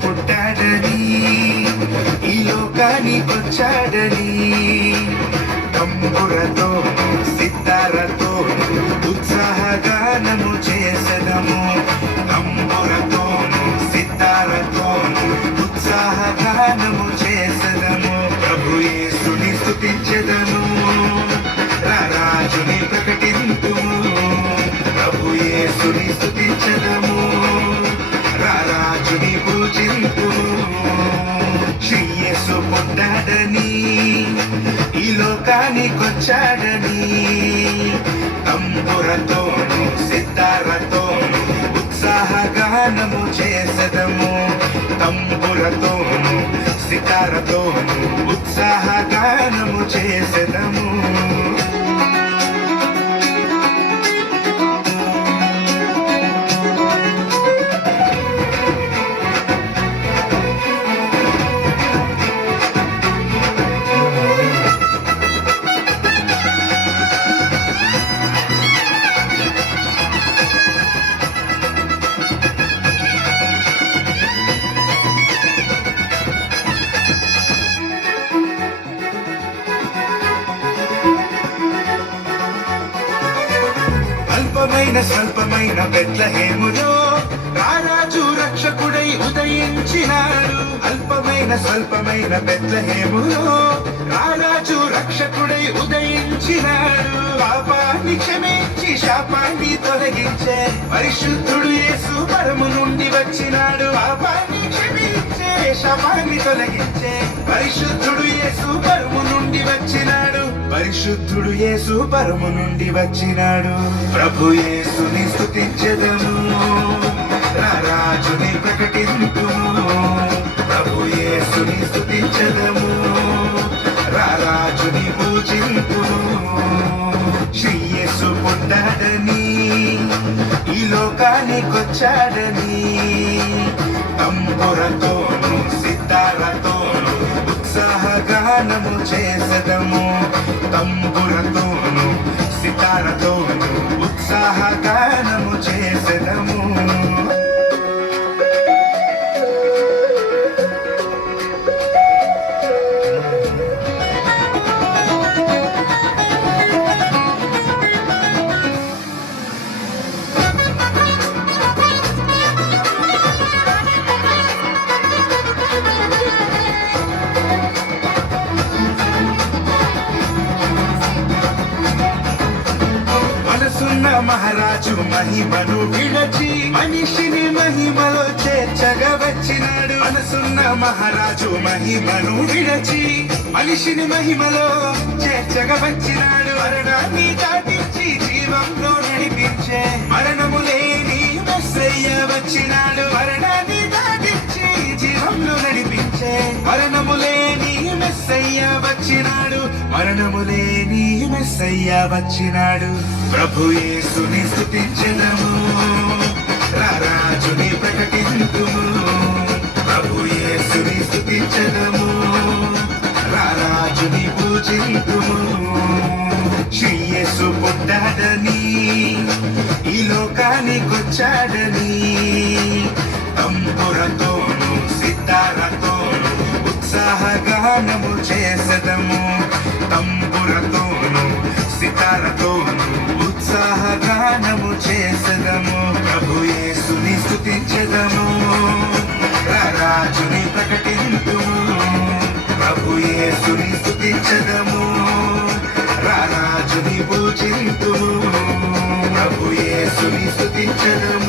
పుట్టాడని ఈ లోకానికొచ్చాడని తంబురతో సితారతో ఉత్సాహగానము చేసెదము. తంబురతో సితారతో ఉత్సాహగానము చేసెదము. ప్రభు యేసుని స్తుతించెదము, రారాజుని ప్రకటింతుము. ప్రభు యేసుని స్తుతించెదము, రారాజుని పూజింతుము. శ్రీ యేసు పుట్టాడని ఈ లోకానికొచ్చాడని తంబురతోను సితారతోను ఉత్సాహగానము చేసెదము. తంబురతోను సితారతోను ఉత్సాహగానము చేసెదము. స్వల్పమైన బెత్లెహేములో రారాజు రక్షకుడై ఉదయించినాడు. స్వల్పమైన బెత్లెహేములో రారాజు రక్షకుడై ఉదయించినాడు. పాపాన్ని క్షమించి శాపాన్ని తొలగించే పరిశుద్ధుడు యేసు పరము నుండి వచ్చినాడు. పాపాన్ని క్షమించే శాపాన్ని తొలగించే పరిశుద్ధుడు యేసు పరము నుండి వచ్చినాడు. పరిశుద్ధుడు యేసు పరము నుండి వచ్చినాడు. ప్రభు యేసుని స్తుతించెదము, రారాజుని ప్రకటింతుము. ప్రభు యేసుని స్తుతించెదము, రారాజుని పూజింతుము. శ్రీ యేసు పుట్టాడని ఈ లోకానికొచ్చాడని తంబురతోను సితారతోను ఉత్సాహగానము చేసెదము. తంబురతోను సితారతోను ఉత్సాహగానము చేసెదము. మహారాజు మహిమను విడచి మనిషిని మహిమలో చేర్చగా వచ్చినాడు. మనసున్న మహారాజు మహిమను విడచి మనిషిని మహిమలో చేర్చగా వచ్చినాడు. మరణాన్ని దాటించి జీవంలో నడిపించే మరణము లేని మెస్సయ్య వచ్చినాడు. మరణాన్ని దాటించి జీవంలో నడిపించే మరణము లేని మెస్సయ్య వచ్చినాడు. మరణము లేని మెస్సయ్య వచ్చినాడు. ప్రభు యేసుని స్తుతించెదము, రారాజుని ప్రకటింతుము. ప్రభు యేసుని స్తుతించెదము, రారాజుని పూజింతుము. శ్రీ యేసు పుట్టాడని ఈ లోకానికొచ్చాడని తంబురతోను సితారతోను ఉత్సాహగానము చేసెదము. తంబురతోను సితారతోను ఉత్సాహగానము చేసెదము. ప్రభు యేసుని స్తుతించెదము, రారాజుని ప్రకటింతుము. ప్రభు యేసుని స్తుతించెదము, రారాజుని పూజింతుము. ప్రభు యేసుని స్తుతించెదము.